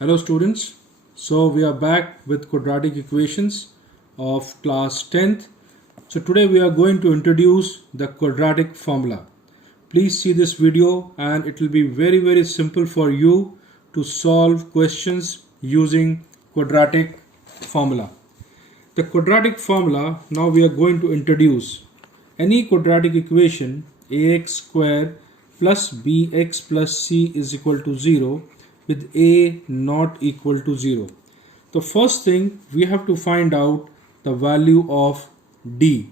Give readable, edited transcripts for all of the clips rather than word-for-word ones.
Hello students, so we are back with quadratic equations of class 10th. So today we are going to introduce the quadratic formula. Please see this video and it will be very simple for you to solve questions using quadratic formula. The quadratic formula, now we are going to introduce any quadratic equation ax square plus bx plus c is equal to 0 with a not equal to 0. The first thing we have to find out the value of d.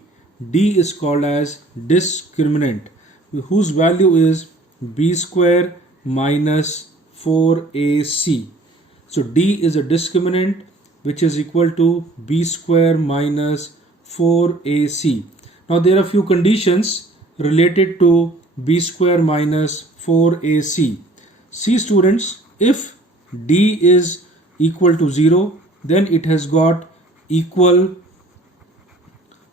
D is called as discriminant whose value is b square minus 4ac. So d is a discriminant which is equal to b square minus 4ac. Now there are few conditions related to b square minus 4ac. See students, if d is equal to 0, then it has got equal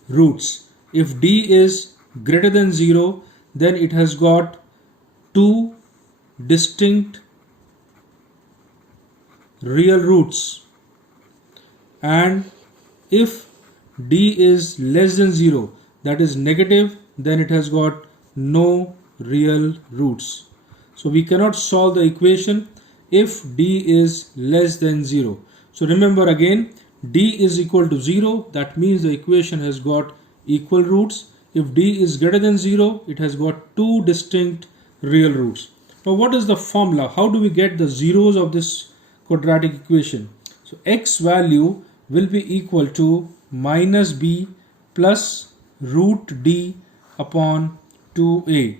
roots. If d is greater than 0, then it has got two distinct real roots. And if d is less than 0, that is negative, then it has got no real roots. So we cannot solve the equation if d is less than 0. So remember again, d is equal to 0, that means the equation has got equal roots. If d is greater than 0, it has got two distinct real roots. Now what is the formula? How do we get the zeros of this quadratic equation? So x value will be equal to minus b plus root d upon 2a.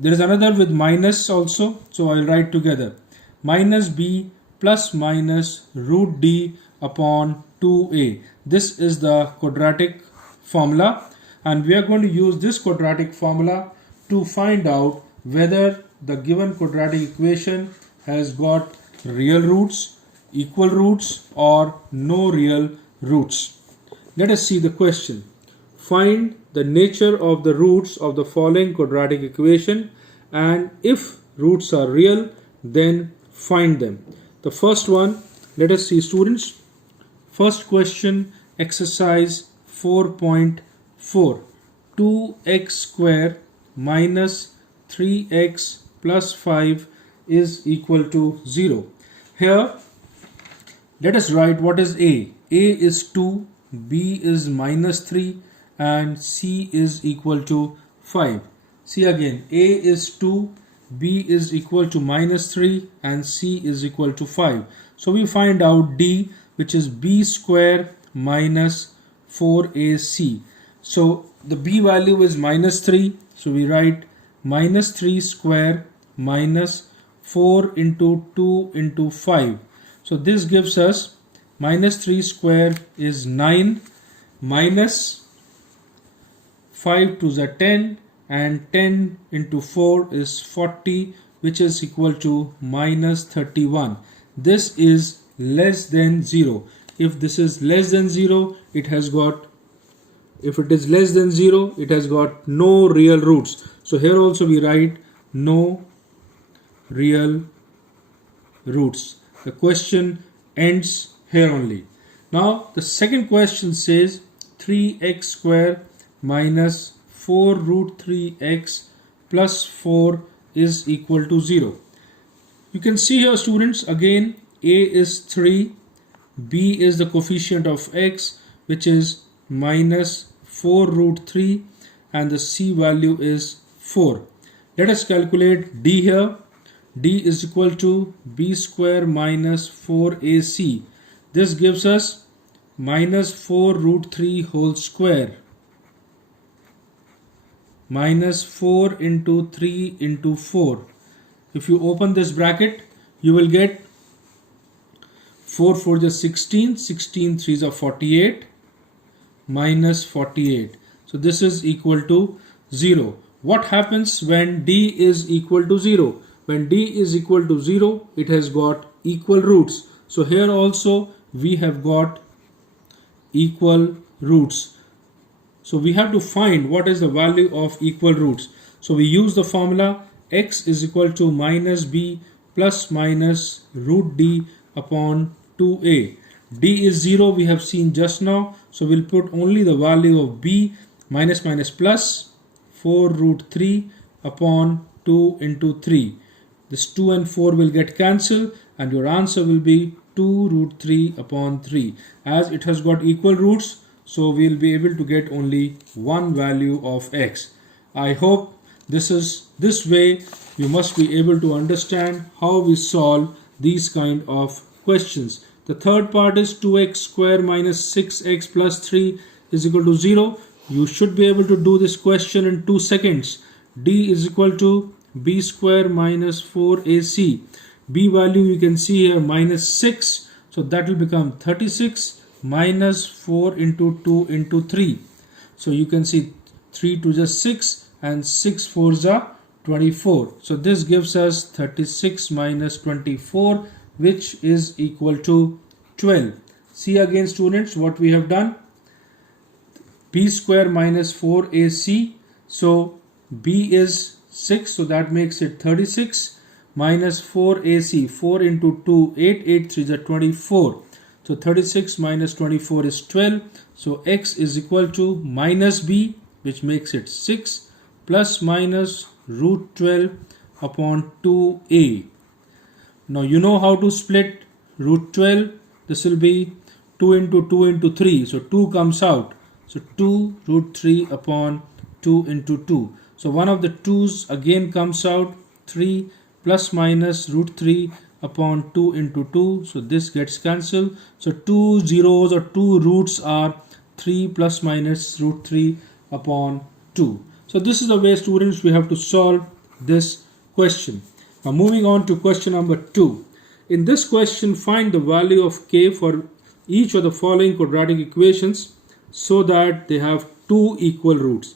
There is another with minus also, so I will write together minus b plus minus root d upon 2a. This is the quadratic formula, and we are going to use this quadratic formula to find out whether the given quadratic equation has got real roots, equal roots, or no real roots. Let us see the question. Find the nature of the roots of the following quadratic equation, and if roots are real, then find them. The first one, let us see students. First question, exercise 4.4. 2x square minus 3x plus 5 is equal to 0. Here, let us write what is a. A is 2, b is minus 3, and c is equal to 5. See again, a is 2, b is equal to minus 3, and c is equal to 5. So we find out d, which is b square minus 4ac. So the b value is minus 3, so we write minus 3 square minus 4 into 2 into 5. So this gives us minus 3 square is 9, minus 5 to the 10, and 10 into 4 is 40, which is equal to minus 31. This is less than 0. If this is less than 0, it has got, if it is less than 0, it has got no real roots. So here also we write no real roots. The question ends here only. Now the second question says 3x square minus 4 root 3x plus 4 is equal to 0. You can see here students, again a is 3, b is the coefficient of x, which is minus 4 root 3, and the c value is 4. Let us calculate d here. D is equal to b square minus 4ac. This gives us minus 4 root 3 whole square minus 4 into 3 into 4. If you open this bracket, you will get 4 4 is 16, 16 3 is 48, minus 48. So this is equal to 0. What happens when d is equal to 0? When d is equal to 0, it has got equal roots. So here also we have got equal roots. So we have to find what is the value of equal roots. So we use the formula x is equal to minus b plus minus root d upon 2a. d is 0, we have seen just now, so we'll put only the value of b, minus minus plus 4 root 3 upon 2 into 3. This 2 and 4 will get cancelled and your answer will be 2 root 3 upon 3. As it has got equal roots, so we'll be able to get only one value of x. I hope this way you must be able to understand how we solve these kind of questions. The third part is 2x square minus 6x plus 3 is equal to 0. You should be able to do this question in 2 seconds. D is equal to b square minus 4ac. B value you can see here minus 6. So that will become 36 minus 4 into 2 into 3. So you can see 3 to the 6 and 6 4s are 24. So this gives us 36 minus 24, which is equal to 12. See again students what we have done. B square minus 4ac. So b is 6, so that makes it 36 minus 4ac. 4 into 2, 8, 8 3 is 24. So 36 minus 24 is 12. So x is equal to minus b, which makes it 6, plus minus root 12 upon 2a. Now you know how to split root 12. This will be 2 into 2 into 3. So 2 comes out. So 2 root 3 upon 2 into 2. So one of the 2's again comes out. 3 plus minus root 3 upon 2 into 2. So this gets cancelled. So 2 zeros or 2 roots are 3 plus minus root 3 upon 2. So this is the way students we have to solve this question. Now moving on to question number 2. In this question, find the value of k for each of the following quadratic equations so that they have 2 equal roots.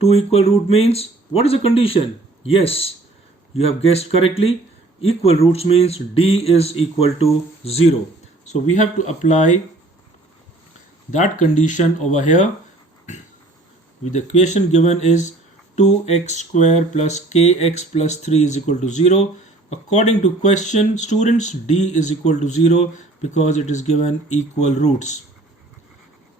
2 equal root means, what is the condition? Yes, you have guessed correctly. Equal roots means d is equal to 0. So we have to apply that condition over here. With the equation given is 2x square plus kx plus 3 is equal to 0. According to question, students, d is equal to 0 because it is given equal roots.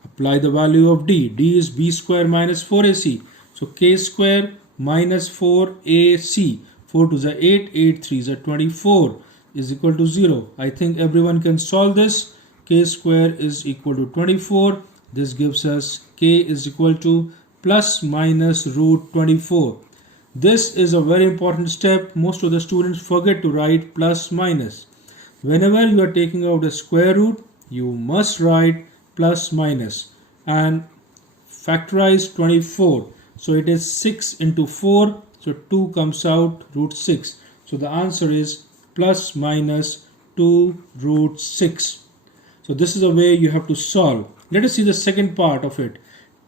Apply the value of d. d is b square minus 4ac. So k square minus 4ac. 4 to the 8, 8 3 is 24 is equal to 0. I think everyone can solve this. K square is equal to 24. This gives us k is equal to plus minus root 24. This is a very important step. Most of the students forget to write plus minus. Whenever you are taking out a square root, you must write plus minus and factorize 24. So it is 6 into 4. So 2 comes out root 6. So the answer is plus minus 2 root 6. So this is the way you have to solve. Let us see the second part of it.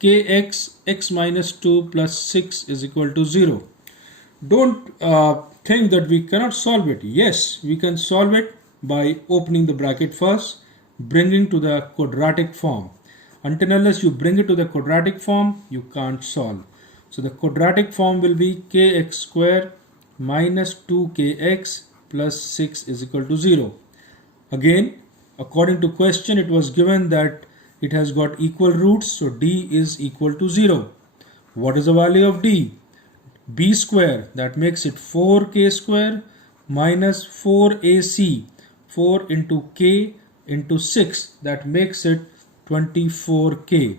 Kx, x minus 2 plus 6 is equal to 0. Don't think that we cannot solve it. Yes, we can solve it by opening the bracket first, bringing to the quadratic form. Until unless you bring it to the quadratic form, you can't solve. So the quadratic form will be kx square minus 2kx plus 6 is equal to 0. Again, according to question, it was given that it has got equal roots, so d is equal to 0. What is the value of d? b square, that makes it 4k square minus 4ac. 4 into k into 6, that makes it 24k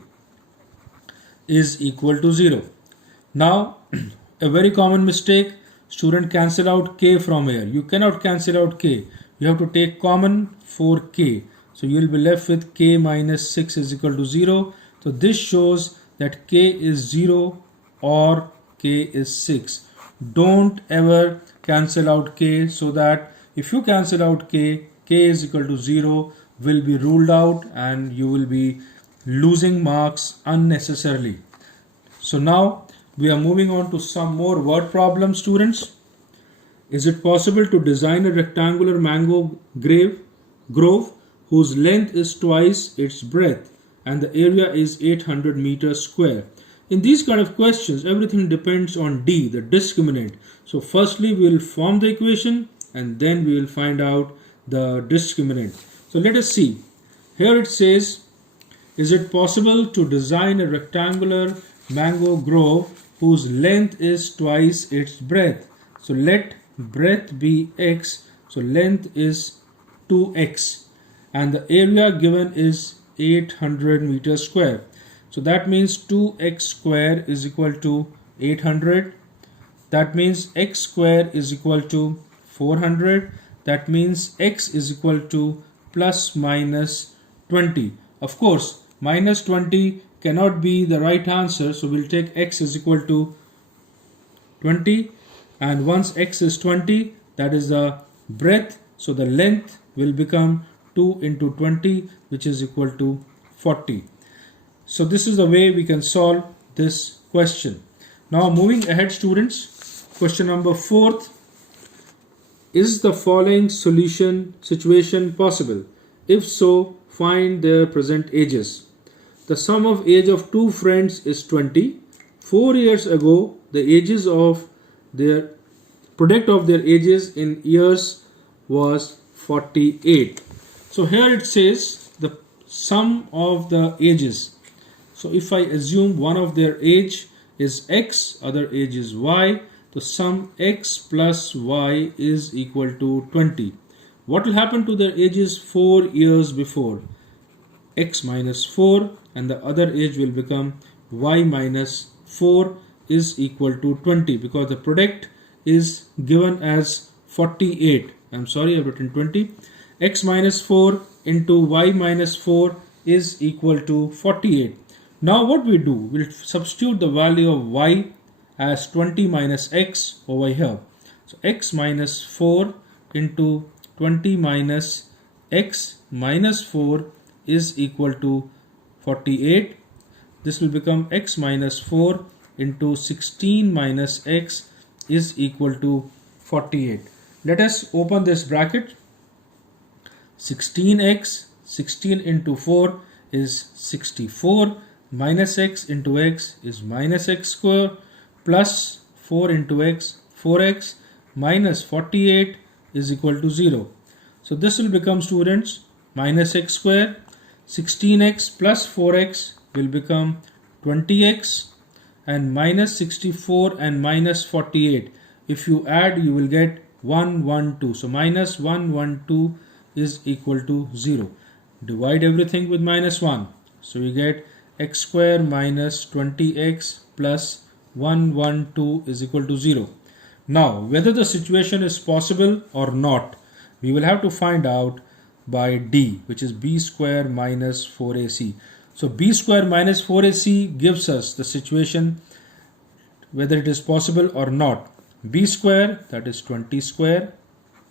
is equal to 0. Now, a very common mistake, student cancel out k from here. You cannot cancel out k. You have to take common 4k. So you will be left with k minus 6 is equal to 0. So this shows that k is 0 or k is 6. Don't ever cancel out k, so that if you cancel out k, k is equal to 0 will be ruled out and you will be losing marks unnecessarily. So now we are moving on to some more word problems, students. Is it possible to design a rectangular mango grove whose length is twice its breadth and the area is 800 meters square? In these kind of questions, everything depends on d, the discriminant. So firstly, we will form the equation and then we will find out the discriminant. So let us see. Here it says, is it possible to design a rectangular mango grove whose length is twice its breadth? So let breadth be x, so length is 2x, and the area given is 800 meters square. So that means 2x square is equal to 800. That means x square is equal to 400. That means x is equal to plus minus 20. Of course, minus 20 cannot be the right answer, so we'll take x is equal to 20, and once x is 20, that is the breadth, so the length will become 2 into 20, which is equal to 40. So this is the way we can solve this question. Now moving ahead, students, question number 4. Is the following situation possible? If so, find their present ages. The sum of age of two friends is 20. 4 years ago, the ages of their product of their ages in years was 48. So here it says the sum of the ages. So if I assume one of their age is x, other age is y, the sum x plus y is equal to 20. What will happen to their ages 4 years before? X minus 4, and the other age will become y minus 4 is equal to 20, because the product is given as 48. I'm sorry, I've written 20. X minus 4 into y minus 4 is equal to 48. Now what we do, we'll substitute the value of y as 20 minus x over here. So x minus 4 into 20 minus x minus 4 is equal to 48. This will become x minus 4 into 16 minus x is equal to 48. Let us open this bracket. 16x, 16 into 4 is 64, minus x into x is minus x square, plus 4 into x, 4x, minus 48 is equal to 0. So this will become, students, minus x square. 16x plus 4x will become 20x, and minus 64 and minus 48. If you add, you will get 112. So minus 112 is equal to 0. Divide everything with minus 1. So you get x square minus 20x plus 112 is equal to 0. Now, whether the situation is possible or not, we will have to find out by D, which is b square minus 4ac. So b square minus 4ac gives us the situation whether it is possible or not. B square, that is 20 square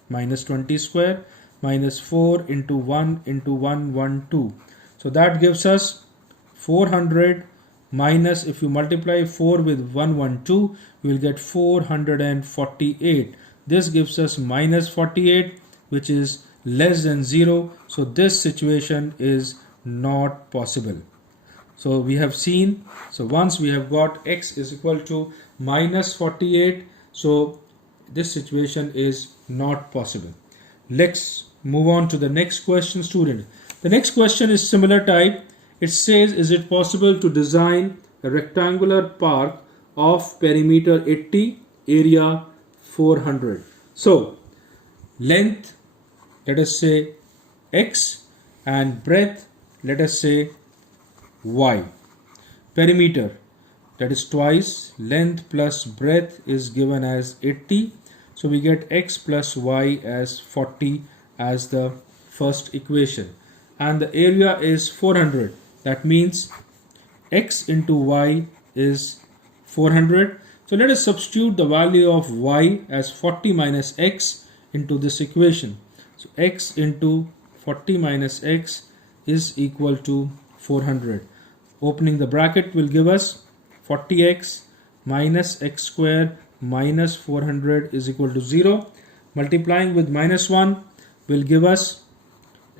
minus 20 square minus 4 into 1 into 112. So that gives us 400 minus, if you multiply 4 with 112, you will get 448. This gives us minus 48, which is less than 0. So this situation is not possible. So we have seen, so once we have got x is equal to minus 48, so this situation is not possible. Let's move on to the next question, student. The next question is similar type. It says, is it possible to design a rectangular park of perimeter 80, area 400? So length, let us say x, and breadth, let us say y. Perimeter, that is twice length plus breadth, is given as 80. So we get x plus y as 40 as the first equation. And the area is 400. That means x into y is 400. So let us substitute the value of y as 40 minus x into this equation. So x into 40 minus x is equal to 400. Opening the bracket will give us 40x minus x square minus 400 is equal to 0. Multiplying with minus 1 will give us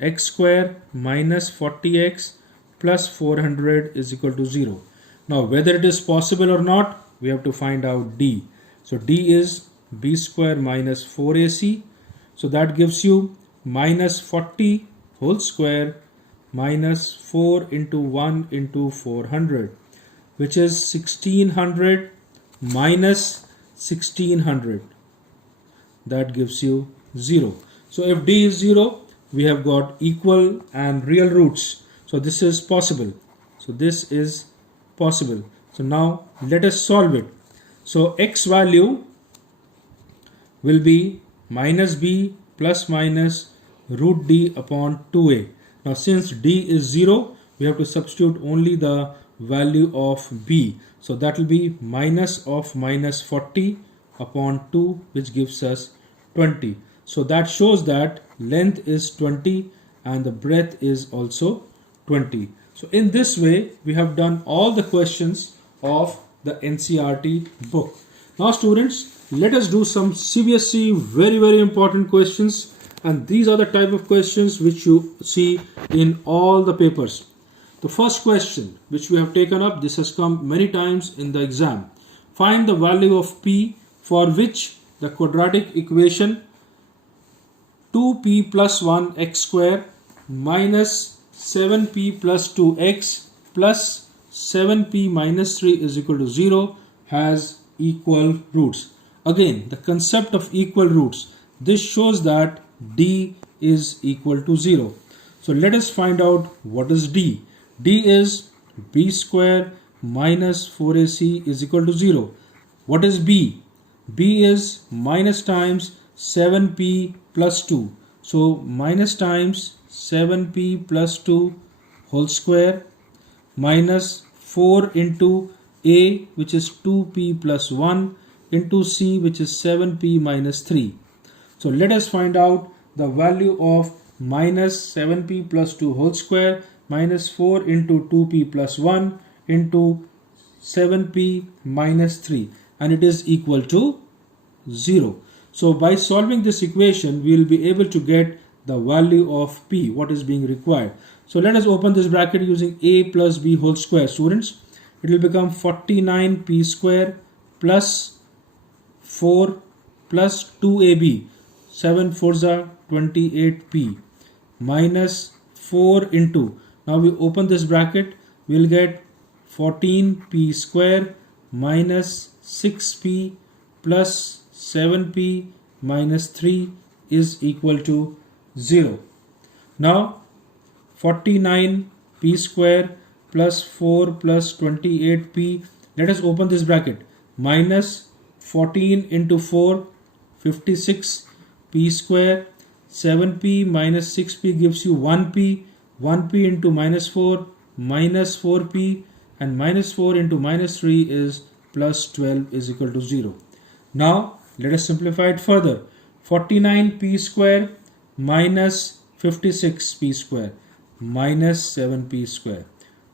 x square minus 40x plus 400 is equal to 0. Now whether it is possible or not, we have to find out D. So D is b square minus 4ac. So that gives you minus 40 whole square minus 4 into 1 into 400, which is 1600 minus 1600. That gives you 0. So if d is 0, we have got equal and real roots. So this is possible. So this is possible. So now let us solve it. So x value will be minus b plus minus root d upon 2a. Now since d is 0, we have to substitute only the value of b. So that will be minus of minus 40 upon 2, which gives us 20. So that shows that length is 20 and the breadth is also 20. So in this way, we have done all the questions of the NCERT book. Now students, let us do some CBSE very important questions, and these are the type of questions which you see in all the papers. The first question which we have taken up, this has come many times in the exam. Find the value of p for which the quadratic equation 2p plus 1 x square minus 7p plus 2x plus 7p minus 3 is equal to 0 has equal roots. Again, the concept of equal roots. This shows that d is equal to 0. So let us find out what is d. d is b square minus 4ac is equal to 0. What is b? b is minus times 7p plus 2. So minus times 7p plus 2 whole square minus 4 into a, which is 2p plus 1, into c, which is 7p minus 3. So let us find out the value of minus 7p plus 2 whole square minus 4 into 2p plus 1 into 7p minus 3, and it is equal to 0. So by solving this equation, we will be able to get the value of p, what is being required. So let us open this bracket using a plus b whole square, students. It will become 49p square plus 4 plus 2ab, 7 4s are 28p, minus 4 into, now we open this bracket, we will get 14p square minus 6p plus 7p minus 3 is equal to 0. Now 49p square plus 4 plus 28p, let us open this bracket, minus 14 into 4, 56p square, 7p minus 6p gives you 1p, 1p into minus 4, minus 4p, and minus 4 into minus 3 is plus 12 is equal to 0. Now let us simplify it further. 49p square minus 56p square minus 7p square.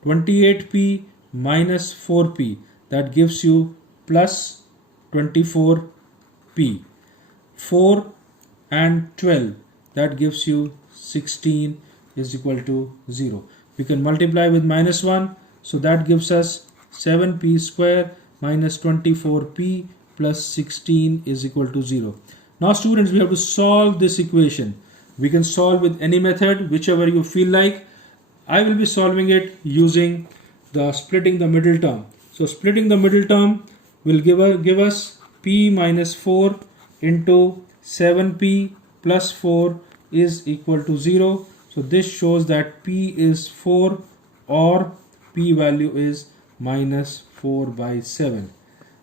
28p minus 4p, that gives you plus 24p. 4 and 12, that gives you 16 is equal to 0. We can multiply with minus 1, so that gives us 7p square minus 24p plus 16 is equal to 0. Now students, we have to solve this equation. We can solve with any method, whichever you feel like. I will be solving it using the splitting the middle term. So splitting the middle term will give us p minus 4 into 7p plus 4 is equal to 0. So this shows that p is 4 or p value is minus 4 by 7.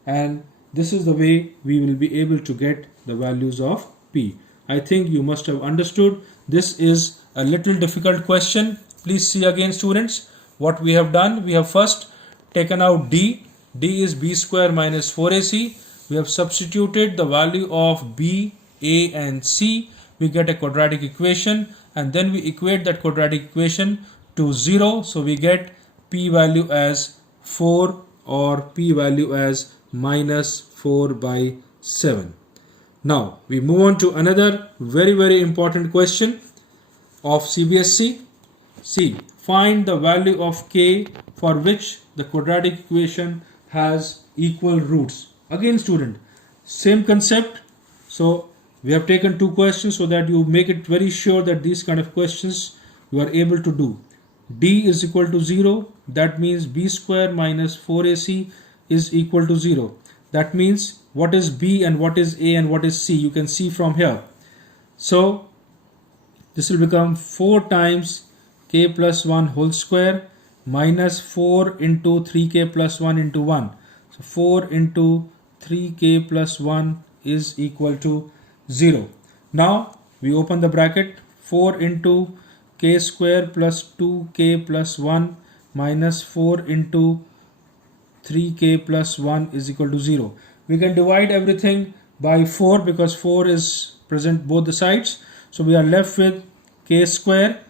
And this is the way we will be able to get the values of p. I think you must have understood. This is a little difficult question. Please see again, students, what we have done. We have first taken out d. d is b square minus 4ac. We have substituted the value of b, a and c. We get a quadratic equation, and then we equate that quadratic equation to 0. So we get p value as 4 or p value as minus 4 by 7. Now we move on to another very important question of CBSE. See, find the value of k for which the quadratic equation has equal roots. Again student, same concept. So We have taken two questions so that you make it very sure that these kind of questions you are able to do. D is equal to 0. That means B square minus 4AC is equal to 0. That means what is B and what is A and what is C, you can see from here. So this will become 4 times k plus 1 whole square minus 4 into 3k plus 1 into 1. So 4 into 3k plus 1 is equal to 0. Now we open the bracket. 4 into k square plus 2k plus 1 minus 4 into 3k plus 1 is equal to 0. We can divide everything by 4 because 4 is present both the sides. So we are left with k square.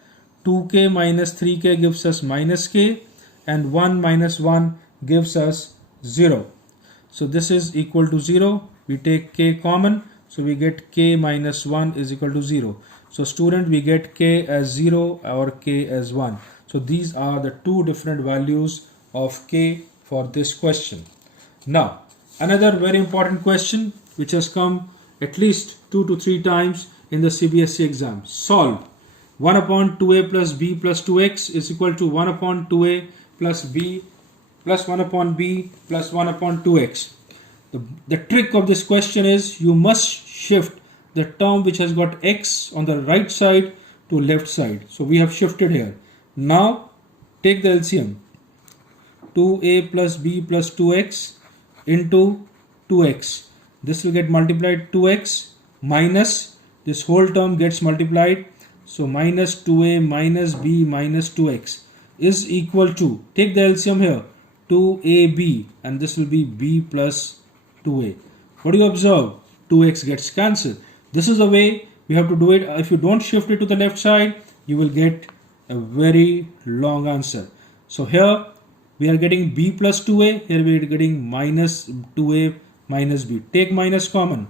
2k minus 3k gives us minus k, and 1 minus 1 gives us 0. So this is equal to 0. We take k common, so we get k minus 1 is equal to 0. So student, we get k as 0 or k as 1. So these are the two different values of k for this question. Now another very important question which has come at least 2 to 3 times in the CBSE exam. Solve 1 upon 2a plus b plus 2x is equal to 1 upon 2a plus b plus 1 upon b plus 1 upon 2x. The trick of this question is you must shift the term which has got x on the right side to left side. So we have shifted here. Now take the LCM. 2a plus b plus 2x into 2x. This will get multiplied 2x minus this whole term gets multiplied. So minus 2a minus b minus 2x is equal to, take the LCM here, 2ab, and this will be b plus 2a. What do you observe? 2x gets cancelled. This is the way you have to do it. If you don't shift it to the left side, you will get a very long answer. So here we are getting b plus 2a, here we are getting minus 2a minus b. Take minus common.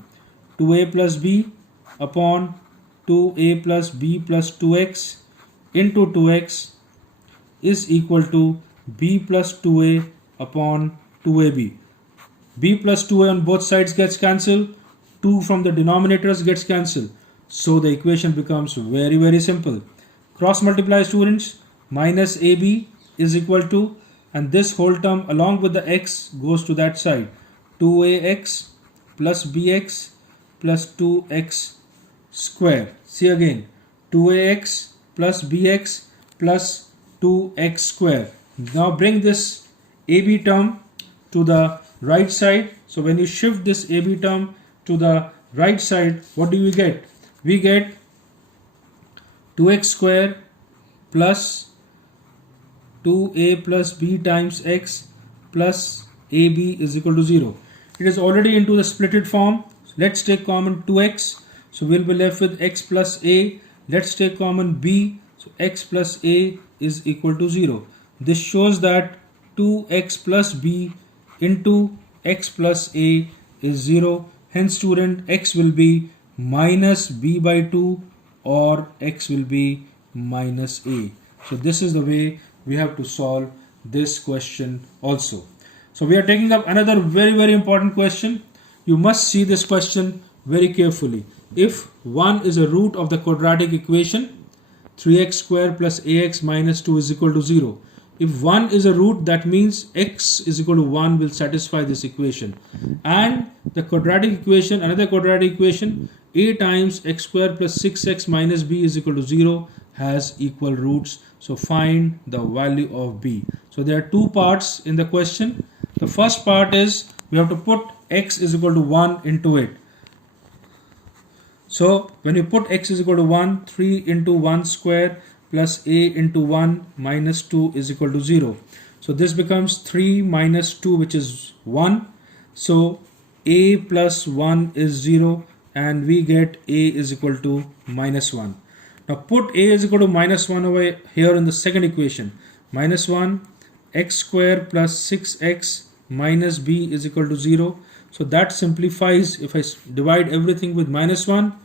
2a plus b upon 2a plus b plus 2x into 2x is equal to b plus 2a upon 2ab. b plus 2a on both sides gets cancelled. 2 from the denominators gets cancelled. So the equation becomes very simple. Cross multiply, students. Minus ab is equal to, and this whole term along with the x goes to that side. 2ax plus bx plus 2x square. See again, 2ax plus bx plus 2x square. Now bring this ab term to the right side. So when you shift this ab term to the right side, what do we get? We get 2x square plus 2a plus b times x plus ab is equal to 0. It is already into the splitted form. So let's take common 2x. So we'll be left with x plus a. Let's take common b. So x plus a is equal to 0. This shows that 2x plus b into x plus a is 0. Hence student, x will be minus b by 2 or x will be minus a. So this is the way we have to solve this question also. So we are taking up another very important question. You must see this question very carefully. If 1 is a root of the quadratic equation, 3x square plus ax minus 2 is equal to 0. If 1 is a root, that means x is equal to 1 will satisfy this equation. And the quadratic equation, another quadratic equation, a times x square plus 6x minus b is equal to 0 has equal roots. So find the value of b. So there are two parts in the question. The first part is we have to put x is equal to 1 into it. So when you put x is equal to 1, 3 into 1 square plus a into 1 minus 2 is equal to 0. So this becomes 3 minus 2, which is 1. So a plus 1 is 0 and we get a is equal to minus 1. Now put a is equal to minus 1 over here in the second equation. Minus 1, x square plus 6x minus b is equal to 0. So that simplifies. If I divide everything with minus 1,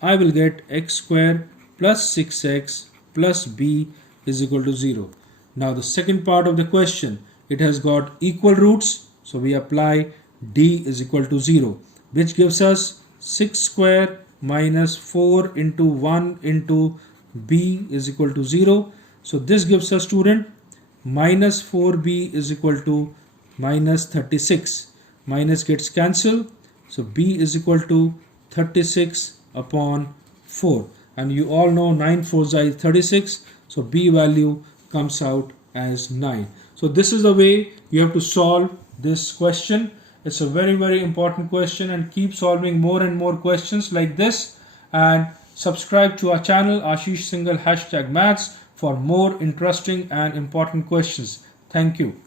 I will get x square plus 6x plus b is equal to 0. Now the second part of the question, it has got equal roots. So we apply d is equal to 0, which gives us 6 square minus 4 into 1 into b is equal to 0. So this gives us, student, minus 4b is equal to minus 36. Minus gets cancelled. So b is equal to 36 upon 4. And you all know 9 4s is 36. So b value comes out as 9. So this is the way you have to solve this question. It's a very, very important question, and keep solving more and more questions like this. And subscribe to our channel ASHISH Singhal #maths for more interesting and important questions. Thank you.